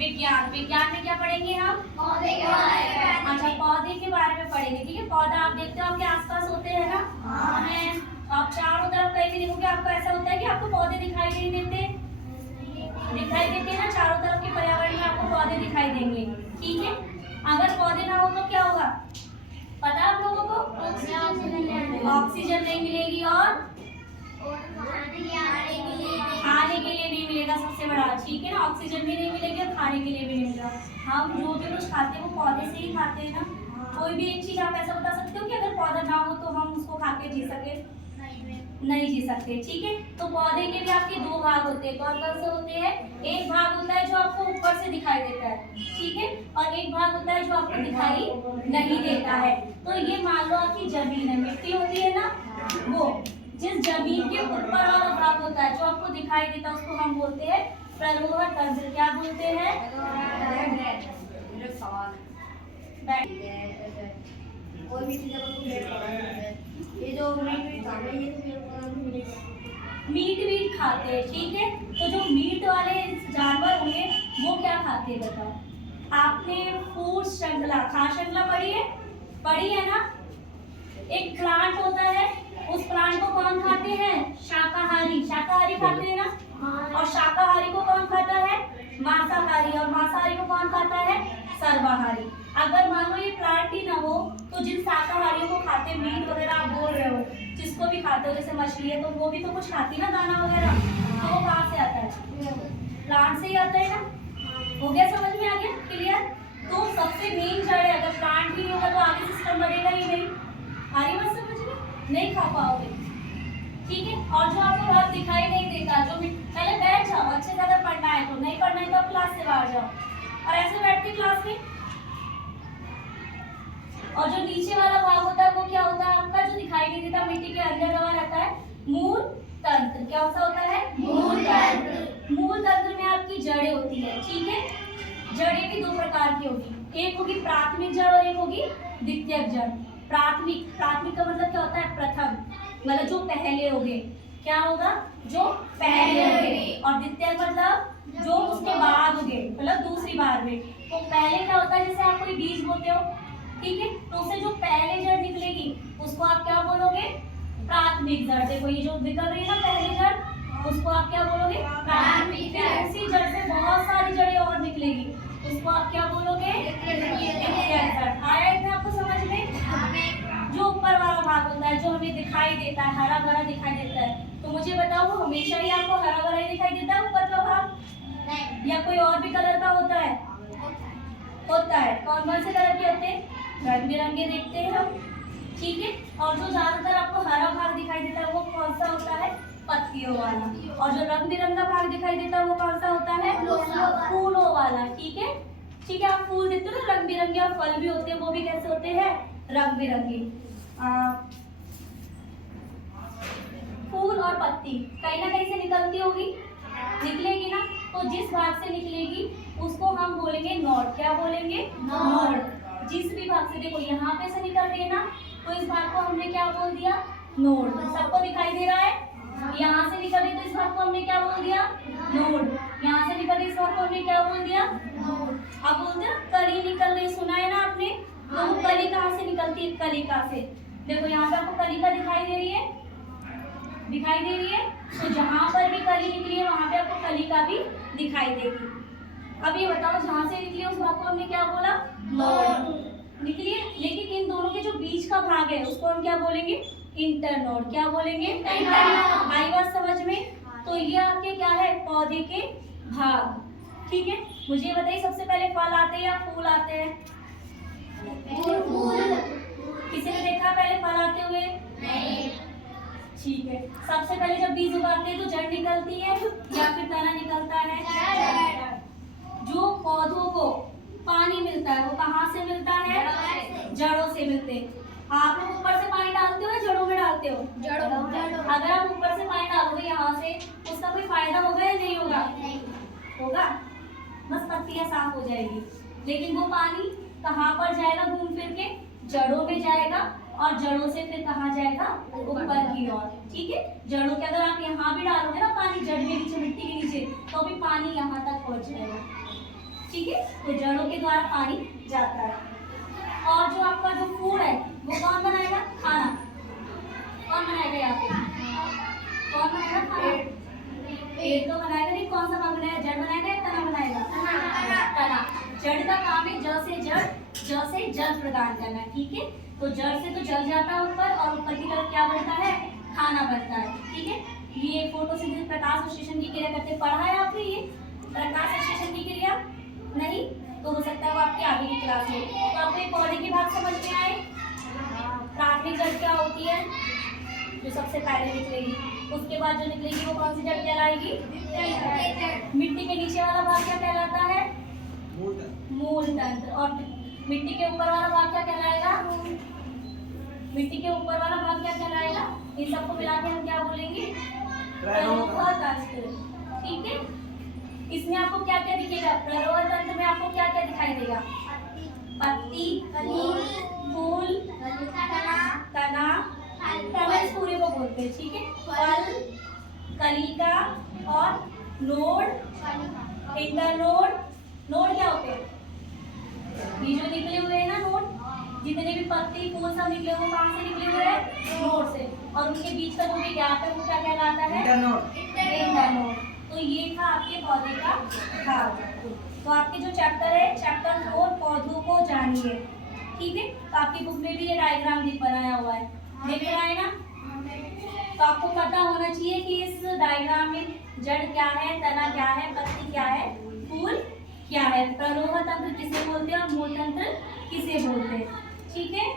विज्ञान। विज्ञान में क्या पढ़ेंगे हम? पौधे के बारे में। अच्छा, पौधे के बारे में पढ़ेंगे। ठीक है, पौधा आप देखते हो आपके आसपास होते हैं ना? हाँ। आप चारों तरफ कहीं भी देखोगे आपको ऐसा होता है कि आपको पौधे दिखाई नहीं देते? दिखाई देते हैं ना, चारों तरफ के पर्यावरण में आपको पौधे दिखाई देंगे। ठीक है, अगर पौधे ना हो तो क्या होगा पता है आप लोगों को? ऑक्सीजन नहीं मिलेगी और खाने के लिए नहीं मिलेगा, सबसे बड़ा। ठीक है ना, ऑक्सीजन भी नहीं मिलेगी और खाने के लिए भी नहीं मिलेगा। हम जो भी कुछ खाते हैं वो पौधे से ही खाते हैं ना। कोई भी एक चीज आप ऐसा बता सकते हो कि अगर पौधा ना हो तो हम उसको खा के जी सके? नहीं जी सकते। ठीक है, तो पौधे के भी आपके दो भाग होते हैं। कौन कौन से होते हैं? एक भाग होता है जो आपको ऊपर से दिखाई देता है, ठीक है, और एक भाग होता है जो आपको दिखाई नहीं देता है। तो ये मान लो आपकी जमीन है, मिट्टी होती है ना, वो जिस जमीन के ऊपर वाला भाग होता है जो आपको दिखाई देता है उसको हम बोलते हैं प्रलोभा तंत्र। क्या बोलते हैं? कोई भी चीज ये जो मीट वीट खाते हैं। ठीक है, तो जो मीट वाले जानवर होंगे वो क्या खाते हैं बताओ? आपने फूड श्रृंखला, खाद्य श्रृंखला पढ़ी है ना? एक प्लांट होता है, उस प्लांट को कौन खाते हैं? शाकाहारी। शाकाहारी खाते हैं ना, और शाकाहारी को कौन खाता है? मांसाहारी। और मांसाहारी को कौन खाता है? सर्वाहारी। अगर मान लो ये प्लांट ही ना हो तो जिन शाकाहारियों को खाते मीट वगैरह आप बोल रहे हो, जिसको भी खाते हो, जैसे मछली है तो वो भी तो कुछ खाती ना, दाना वगैरह, तो वो कहाँ से आता है? प्लांट से ही आता है ना। हो गया, समझ में आ गया? क्लियर? तो सबसे मेन जड़ है, अगर प्लांट ही नहीं होगा तो आगे सिस्टम बढ़ेगा ही नहीं। आ रही बात समझ में? नहीं खा पाओगे। ठीक है, और जो आपको भाग दिखाई नहीं देता, जो पहले बैठ जाओ, अच्छे से अगर पढ़ना है तो, नहीं पढ़ना है तो क्लास से बाहर जाओ। और ऐसे बैठते क्लास में। और जो नीचे वाला भाग होता है वो क्या होता है आपका? जो दिखाई नहीं देता, मिट्टी के अंदर दबा रहता है, मूल तंत्र। क्या सा होता है? मूल तंत्र। मूल तंत्र में आपकी जड़ें होती है। ठीक है, जड़ें भी दो प्रकार की होगी, एक होगी प्राथमिक जड़ और एक होगी द्वितीयक जड़। प्राथमिक, प्राथमिक का मतलब क्या होता है? प्रथम, मतलब जो पहले होगे। क्या होगा? जो पहले होगे। और द्वितीयक मतलब जो उसके बाद होगे, मतलब दूसरी बार में। तो पहले क्या होता है? जैसे आप कोई बीज बोते हो, ठीक है, तो उससे जो पहले जड़ निकलेगी उसको आप क्या बोलोगे? प्राथमिक जड़। देखो ये जो निकल रही है ना पहले जड़, उसको आप क्या बोलोगे? प्राथमिक। फिर उसी जड़ से बहुत सारी जड़ें और निकलेगी, उसको आप क्या बोलोगे? द्वितीयक जड़। आया इतना आपको समझ में? जो ऊपर वाला भाग होता है जो हमें दिखाई देता है, हरा भरा दिखाई देता है, तो मुझे बताओ वो हमेशा ही आपको हरा भरा ही दिखाई देता है ऊपर का भाग, या कोई और भी कलर का होता है? होता है। कौन कौन से कलर के होते हैं? रंग बिरंगे देखते हैं हम। ठीक है, और जो ज्यादातर आपको हरा भाग दिखाई देता है वो कौन सा होता है? पत्तियों वाला। और जो रंग बिरंगा भाग दिखाई देता है वो कौन सा होता है? फूलों वाला। ठीक है, ठीक है, आप फूल देखते हो ना रंग बिरंगे, और फल भी होते हैं, वो भी कैसे होते हैं? रंग बिरंगे। फूल और पत्ती कहीं ना कहीं से निकलती होगी, निकलेगी ना, तो जिस भाग से निकलेगी उसको हम बोलेंगे नोड। क्या बोलेंगे? नोड। जिस भी भाग से, देखो यहाँ पे से निकल रही है ना, तो इस भाग को हमने क्या बोल दिया? नोड। सबको दिखाई दे रहा है? यहाँ से निकल रही तो इस भाग को हमने क्या बोल दिया? नोड। यहाँ से निकल रही इस भाग को हमने क्या बोल दिया? नोड। अब बोलते हैं कली निकल रही, सुना है ना आपने? तो वो कली कहाँ से निकलती है? कलिका से। देखो यहाँ पे आपको कलिका दिखाई दे रही है, दिखाई दे रही है, तो जहाँ पर भी कली निकली है वहाँ पे आपको कलिका भी दिखाई देगी। अब ये बताओ जहाँ से निकली उस भाग को हमने क्या बोला? नोड। निकली है, लेकिन इन दोनों के जो बीच का भाग है उसको हम क्या बोलेंगे? इंटरनोड। क्या बोलेंगे? इंटरनोड। आई बात समझ में? तो ये आपके क्या है? पौधे के भाग। ठीक है, मुझे बताइए सबसे पहले फल आते हैं या फूल आते हैं? फूल। किसी ने देखा पहले फल आते हुए? नहीं। ठीक है, सबसे पहले जब बीज उगाते हैं तो जड़ निकलती है या फिर तना निकलता है? जड़। जो पौधों को पानी मिलता है वो कहाँ से मिलता है? जड़ों से मिलते हैं। आप लोग ऊपर से पानी डालते हो या जड़ों में डालते हो? जड़ों। अगर आप ऊपर से पानी डालोगे यहाँ से, उसका कोई फायदा होगा या नहीं होगा? होगा, बस पत्तियां साफ हो जाएगी, लेकिन वो पानी कहाँ पर जाएगा? घूम फिर के जड़ों में जाएगा, और जड़ों से फिर कहाँ जाएगा? ऊपर की ओर। ठीक है, जड़ों के अगर आप यहाँ भी डालोगे ना पानी, जड़ के नीचे, मिट्टी के नीचे, तो भी पानी यहाँ तक पहुँच जाएगा। ठीक तो जड़ों के द्वारा पानी जाता है। और जो आपका जो फूड है वो कौन बनाएगा? खाना। कौन बनाएगा यहाँ पे? कौन बनाएगा खाना? पेड़ तो बनाएगा नहीं, कौन सा भाग बनाएगा? जड़ बनाएगा या तना बनाएगा? तना। जड़ का काम है ज से जड़, ज से जल प्रदान करना, ठीक है। तो जड़ से तो जल जाता है ऊपर और ऊपर की तरफ क्या बनता है? खाना बनता है, ठीक है। ये फोटोसिंथेसिस प्रकाश संश्लेषण की क्रिया करते पढ़ा है आपने? ये प्रकाश संश्लेषण की क्रिया नहीं तो हो सकता है वो आपकी आगे की क्लास में। तो आपको एक पौधे की भाग समझ में आए? प्राथमिक जड़ क्या होती है? जो सबसे पहले निकलेगी, उसके बाद जो निकलेगी वो कौन सी जड़ कहलाएगी? मिट्टी के नीचे वाला भाग क्या कहलाता है? मूल तंत्र। और मिट्टी के ऊपर वाला भाग क्या कहलाएगा? मिट्टी के ऊपर वाला भाग क्या कहलाएगा? इन सबको मिला के हम क्या बोलेंगे? प्ररोह तंत्र, ठीक है। इसमें आपको क्या क्या दिखेगा? प्ररोह तंत्र में आपको क्या क्या दिखाई देगा? पत्ती, फूल, तना, इस पूरे को बोलते हैं, ठीक है। फल, कलिका और नोड, इंटरनोड। नोड क्या होते हैं? ये जो निकले हुए हैं ना नोड, जितने भी पत्ती फूल सब निकले हुए कहाँ से निकले हुए हैं? नोड से। और उनके बीच का जो भी गैप है वो क्या कहलाता है? इंटरनोड। तो ये था आपके पौधे का भाग। तो आपके जो चैप्टर है चैप्टर 4 पौधों को जानिए, ठीक है। तो आपकी बुक में भी ये डायग्राम भी बनाया हुआ है, देख रहा है ना। तो आपको पता होना चाहिए कि इस डायग्राम में जड़ क्या है, तना क्या है, पत्ती क्या है, फूल क्या है, प्ररोह तंत्र किसे बोलते हैं और मूल तंत्र किसे बोलते हैं, ठीक है।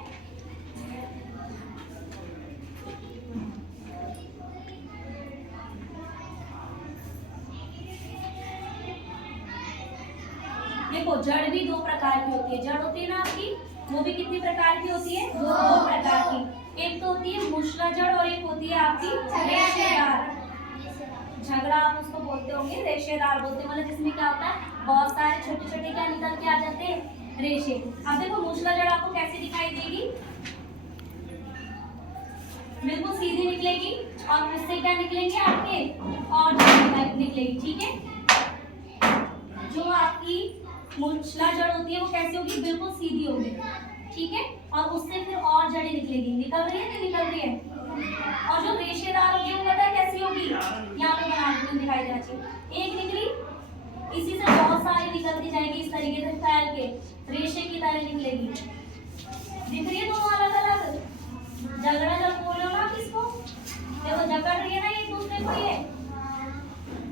देखो जड़ भी दो प्रकार की होती है। जड़ होती है ना आपकी, वो भी कितनी प्रकार की होती है? दो प्रकार की। एक तो होती है मूसला जड़ और एक होती है आपकी रेशेदार। झगड़ा आप उसको बोलते होंगे, रेशेदार बोलते हैं। मतलब जिसमें क्या होता है? बहुत सारे छोटे छोटे क्या निकल के आ जाते हैं? रेशे। अब देखो मूसला जड़ आपको कैसे दिखाई देगी? बिल्कुल सीधी निकलेगी और उससे क्या निकलेंगे आपके और निकलेगी, ठीक है। जो आपकी मूसला जड़ होती है वो कैसी होगी? बिल्कुल सीधी होगी, ठीक है। और उससे फिर और जड़ें निकलेगी। निकल रही है नहीं निकल रही है? और जो रेशेदार होगी वो पता है कैसी होगी? यहाँ पे बना के दिखाई देना चाहिए। एक निकली, इसी से बहुत सारी निकलती जाएगी इस तरीके से फैल के रेशे की तरह निकलेगी। दिख रही है दोनों अलग अलग? झगड़ा जब बोलो ना किसको, देखो जकड़ रही है ना एक दूसरे को ये।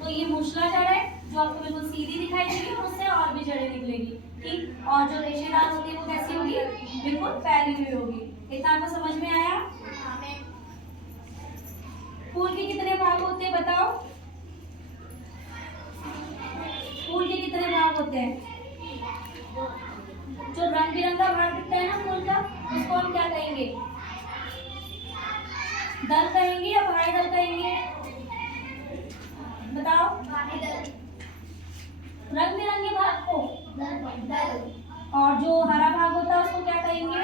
तो ये मूसला जड़ है जो आपको बिल्कुल सीधी दिखाई देगी और उससे और भी जड़ें निकलेगी, ठीक। और जो रेशेदार होती है वो कैसी होगी? बिल्कुल फैली हुई होगी। इतना आपको समझ में आया? फूल के कितने भाग होते हैं बताओ? फूल के कितने भाग होते हैं? जो रंग बिरंगा भाग दिखता है ना फूल का, उसको हम क्या कहेंगे? दल कहेंगे या भाई दल कहेंगे? बताओ। रंग बिरंगे भाग को दल। और जो हरा भाग होता है उसको क्या कहेंगे?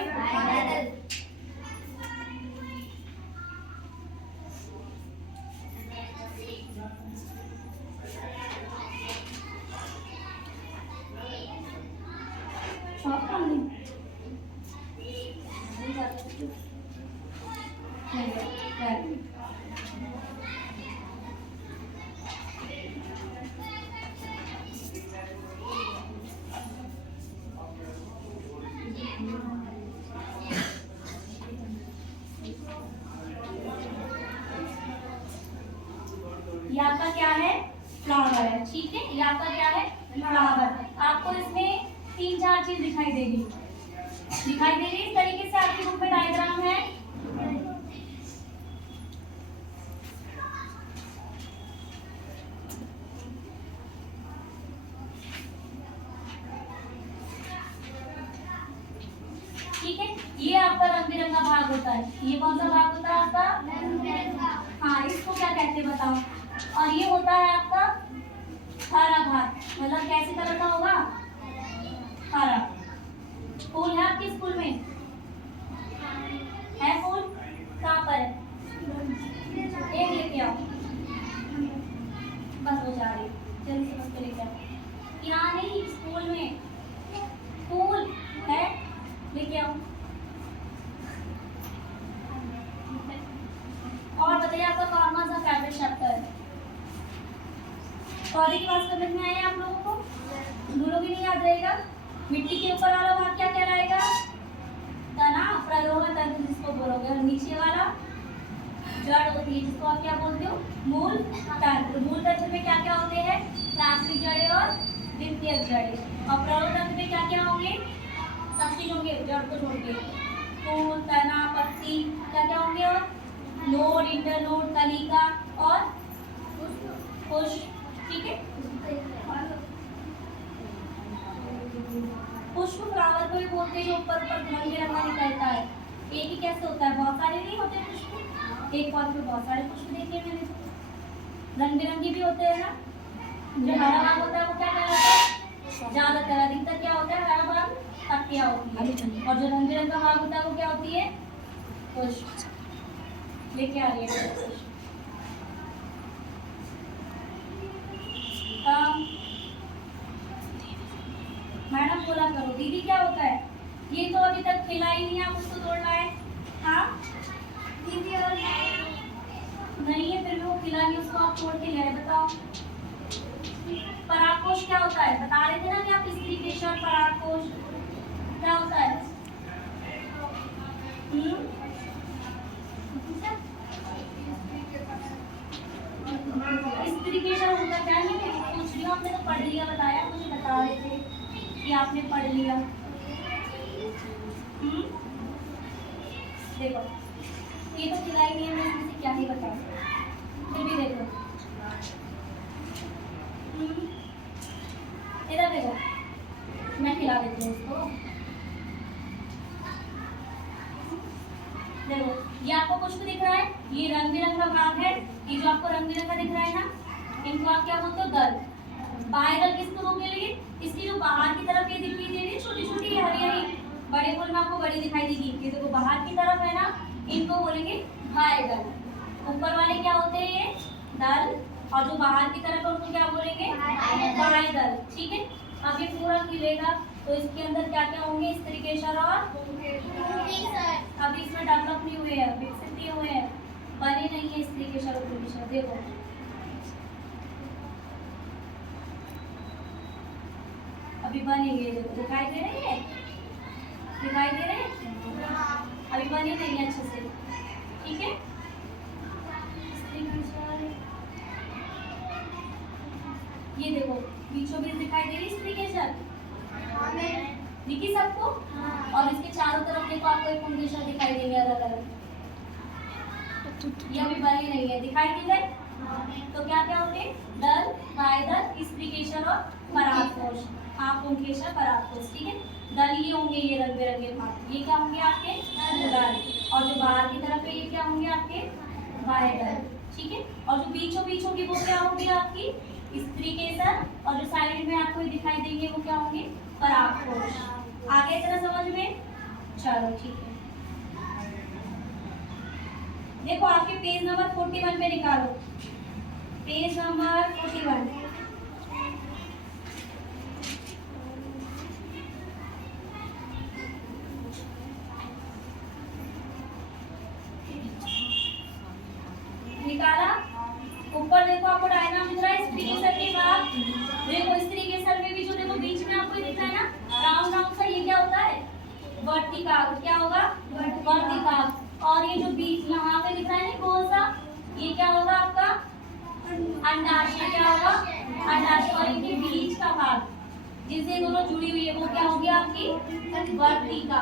ये आपका क्या है? फ्लावर है, ठीक है। ये आपका क्या है? फ्लावर। आपको इसमें 3-4 चीज दिखाई देगी। इस तरीके से आपकी बुक में डायग्राम है। ठीक है, ये आपका रंग बिरंगा भाग होता है। ये कौन सा भाग होता है आपका? रंग बिरंगा। हाँ, इसको क्या कहते हैं बताओ? और ये होता है आपका हरा भाग। मतलब कैसे कलर का होगा? हरा। फूल है आपके स्कूल में? है फूल? कहाँ पर है? एक लेके आओ। बस हो जा रही, जल्दी से बस लेके आओ। यहाँ नहीं, स्कूल में। लेके आओ। और बताइए आपका कौन सा फेवरेट चैप्टर है? पौधे की बात समझ में आया आप लोगों को? भूलोगे नहीं, याद रहेगा। मिट्टी के ऊपर वाला भाग क्या कहलाएगा? तना, प्ररोह तंत्र जिसको बोलोगे। और नीचे वाला जड़ होती है जिसको आप क्या बोलते हो? मूल तंत्र। मूल तंत्र में क्या क्या होते हैं? प्राथमिक जड़ें और द्वितीयक जड़ें। और प्ररोह तंत्र में क्या क्या होंगे? सब चीज होंगे, जड़ को छोड़ के। फूल, तना, पत्ती, क्या क्या होंगे? और नोड, इंटरनोड, कलिका और पुष्प। ठीक है। पुष्प फ्लावर को भी बोलते हैं जो ऊपर ऊपर रंग बिरंगा निकलता है। एक ही कैसे होता है? बहुत सारे नहीं होते पुष्प। एक पौधे में बहुत सारे पुष्प देखे मैंने तो। रंग बिरंगी भी होते हैं ना। जो हरा भाग होता है वो क्या कहलाता है? ज्यादातर अधिकतर क्या होता है? हरा भाग पत्तियां होती है। और जो रंग बिरंगा भाग होता है वो क्या होती है? पुष्प। लेके आ रही है। मैडम बोला करो दीदी क्या होता है? ये तो अभी तक खिला ही नहीं, आप उसको तोड़ लाए। हाँ दीदी और नहीं है, फिर भी वो खिला नहीं, उसको आप तोड़ के ले आए। बताओ परागकोश क्या होता है? बता रहे थे ना कि आप स्त्री केशर परागकोश क्या होता है? स्त्री केशर होता क्या है? मैं पूछ रही हूँ, आपने तो पढ़ लिया, बताया, मुझे बता रहे थे कि आपने पढ़ लिया। देखो ये तो खिलाई नहीं है, मैं इसमें क्या ही बताऊँ। फिर भी देखो इधर देखो, मैं खिला देती हूँ इसको। देखो ये आपको कुछ भी दिख रहा है? ये रंग बिरंगा भाग है। ये जो आपको रंग बिरंगा दिख रहा है ना, इनको आप क्या बोलते हो? दल। बाएं दल किसको रोकने लगे? इसकी जो बाहर की तरफ ये दिखाई दे रही है छोटी छोटी हरी हरी, बड़े फूल में आपको बड़ी दिखाई देगी। ये देखो बाहर की तरफ है ना, इनको बोलेंगे बाएं दल। ऊपर वाले क्या होते हैं? ये दल। और जो बाहर की तरफ है उनको क्या बोलेंगे? बाएं दल। ठीक है। अब ये पूरा खिलेगा तो इसके अंदर क्या क्या होंगे? स्त्री केशर और अभी इसमें डेवलप नहीं हुए हैं, विकसित नहीं हुए हैं, बने नहीं है स्त्री केशर और केशर। देखो अभी बनेंगे, देखो दिखाई दे रहे हैं, दिखाई दे रहे हैं, अभी बने नहीं अच्छे से। ठीक है। ये देखो बीचों बीच दिखाई दे रही स्त्री केशर, दिखी सबको? और इसके चारों तरफ देखो आपको एक पुंकेशर दिखाई देंगे अलग अलग। ये अभी बने नहीं है, दिखाई दे गए? तो क्या क्या होंगे? दल, बाह्यदल, स्त्री केशर और परागकोश। आप पुंकेशर परागकोश। ठीक है। दल ये होंगे, ये रंग बिरंगे भाग, ये क्या होंगे आपके? दल। और जो बाहर की तरफ है ये क्या होंगे आपके? बाह्यदल। ठीक है। और जो बीचों बीच होगी वो क्या होंगे आपकी? स्त्री केशर। और जो साइड में आपको दिखाई देंगे वो क्या होंगे? परागकोश। आगे तरह समझ में? चलो ठीक है। देखो आपके पेज नंबर 41 पे निकालो, पेज नंबर 41। निकाला? ऊपर देखो आपको डायग्राम दिख रहा है स्त्री केशर के बाद। देखो स्त्री केशर में भी जो देखो बीच में आपको दिख रहा है ना राउंड राउंड सा, ये क्या होता है? वर्तिकाग्र। क्या होगा? वर्तिकाग्र। और ये जो बीच यहाँ पे दिख रहा है ना गोल सा, ये क्या होगा आपका? अंडाशय। क्या होगा? अंडाशय। और इनके बीच का भाग जिससे दोनों जुड़ी हुई है वो क्या होगी आपकी? वर्तिका।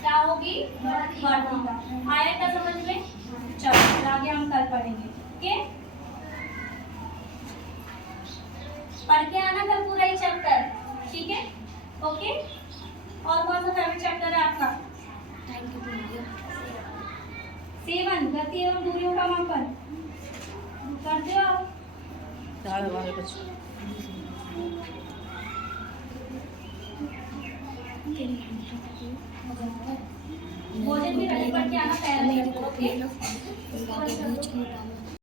क्या होगी? वर्तिका। आया क्या समझ में? चलो फिर आगे हम कल पढ़ेंगे। ओके, पढ़ के आना कल पूरा ही चैप्टर। ठीक है। ओके। और कौन सा फेवरेट चैप्टर है आपका? 7 गति एवं दूरियों का मापन करते हो आप? भोजन भी पढ़ के आना तैयार। ओके।